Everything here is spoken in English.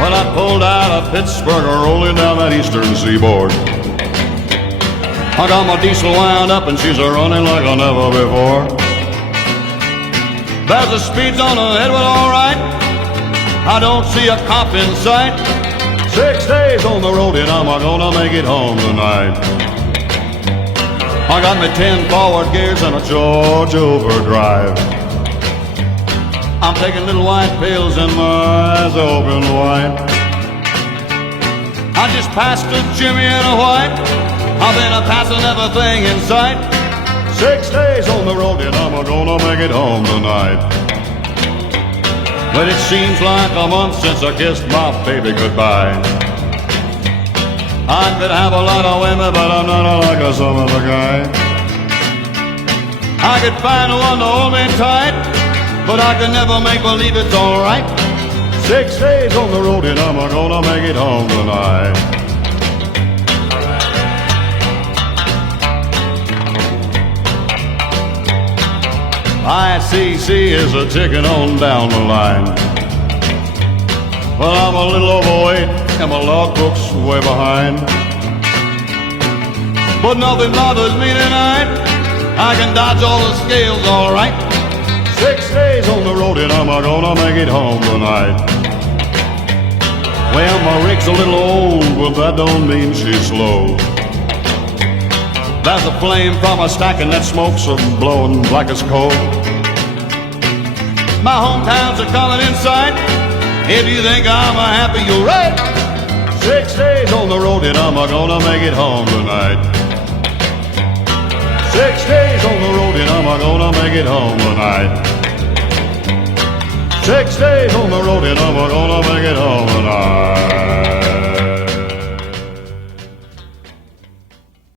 Well, I pulled out of Pittsburgh, rolling down that Eastern Seaboard. I got my diesel wound up and she's a-running like I never before. There's the speeds on ahead, well, all right. I don't see a cop in sight. 6 days on the road and I'm gonna make it home tonight. I got me 10 forward gears and a Georgia overdrive. I'm taking little white pills and my eyes open wide. I just passed a Jimmy and a white. I've been a-passing everything in sight. 6 days on the road and I'm gonna make it home tonight. But it seems like a month since I kissed my baby goodbye. I could have a lot of women, but I'm not like a some other guy. I could find one to hold me tight, but I can never make believe it's alright. 6 days on the road and I'm gonna make it home tonight. ICC is a ticking on down the line. Well, I'm a little overweight and my logbook's way behind. But nothing bothers me tonight. I can dodge all the scales all right. 6 days on the road and I'm gonna make it home tonight. Well, my rig's a little old, but that don't mean she's slow. There's a flame from a stacking that smokes are blowing black as coal. My hometowns are coming in sight. If you think I'm a happy, you're right. 6 days on the road and I'm gonna make it home tonight. 6 days on the road and I'm gonna make it home tonight. 6 days on the road and I'm gonna